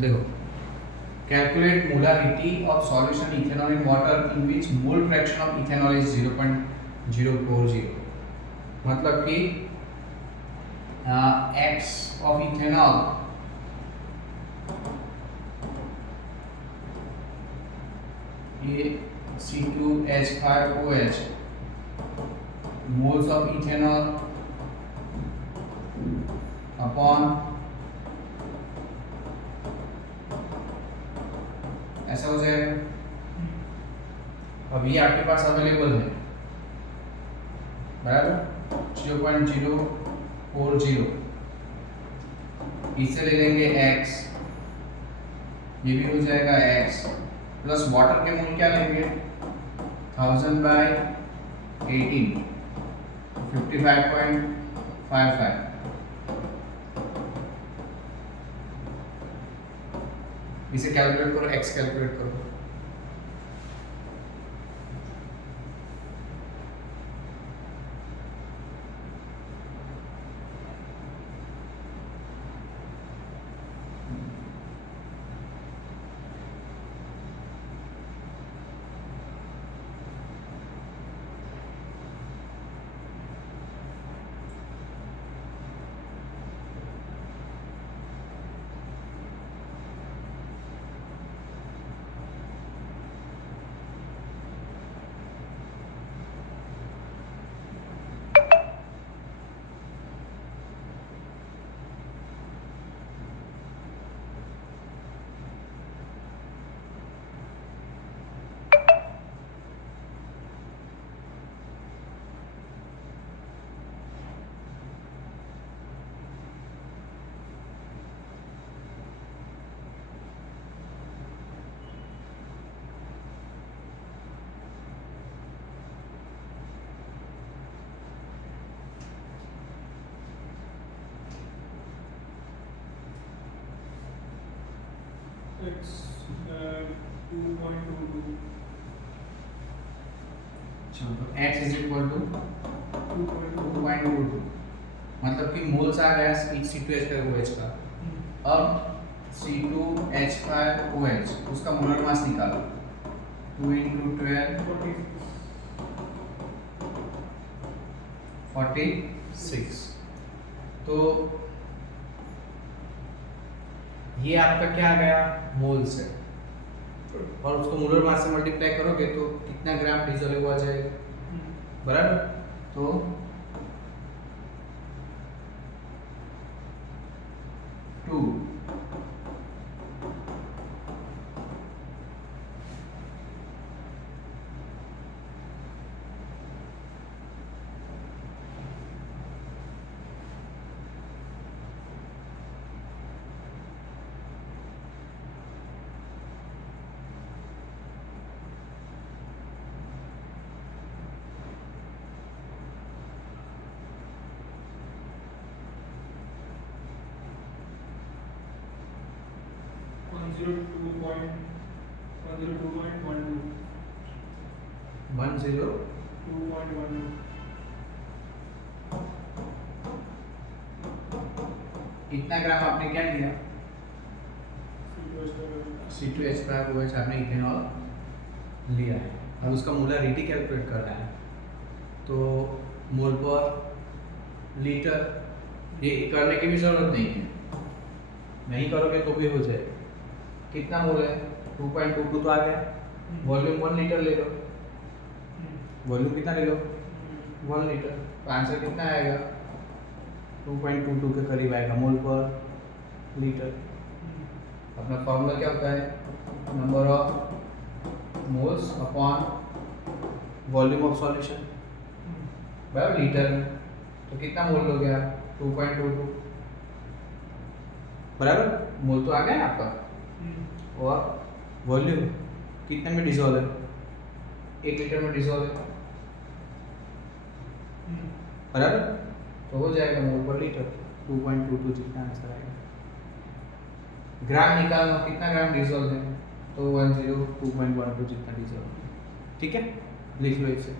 देखो, calculate molarity of solution ethanol in water in which mole fraction of ethanol is 0.040, मतलब कि x of ethanol ये C2H5OH moles of ethanol upon ऐसा हो जाएगा। अब ये आपके पास अवेलेबल है बराबर 0.040, इससे ले लेंगे x, ये भी हो जाएगा x प्लस वाटर के मोल क्या लेंगे 1000/18 55.55, इसे कैलकुलेट करो, x कैलकुलेट करो। It's 2.22. चलो तो x इज इक्वल टू 2.22, मतलब कि मोल्स आ गया C2H5OH का। अब C2H5OH उसका मोलर मास निकालो, 2 × 12 46। तो ये आपका क्या आ गया मोल्स है, और उसको मोलर मास से मल्टीप्लाई करोगे तो कितना ग्राम डिसॉल्व हो जाएगा बराबर। तो टू वन जीरो 2.12. इतना ग्राम आपने क्या लिया C2H5OH आपने इथेनॉल लिया है। अब उसका मोलारिटी कैलकुलेट करना है, तो मोल पर लीटर ये करने की भी जरूरत नहीं है, नहीं करोगे तो भी हो जाएगा। कितना मोल है 2.22 तो आ गया। वॉल्यूम 1 लीटर ले लो, वॉल्यूम कितना ले लो 1 लीटर, तो आंसर कितना आएगा 2.22 के करीब आएगा मोल पर लीटर। अपना फॉर्मूला क्या होता है number of moles upon volume of solution बराबर लीटर में। तो कितना मोल हो गया 2.22 बराबर, मोल तो आ गया ना आपका। और वॉल्यूम कितने में डिसॉल्व है 1 लीटर में डिसॉल्व है बराबर, तो हो जाएगा मोल पर लीटर 2.22 जितना आंसर आएगा। ग्राम निकालना कितना ग्राम डिसॉल्व है, तो 102.12 जितना डिसॉल्व है। ठीक है, लिख लो इसे।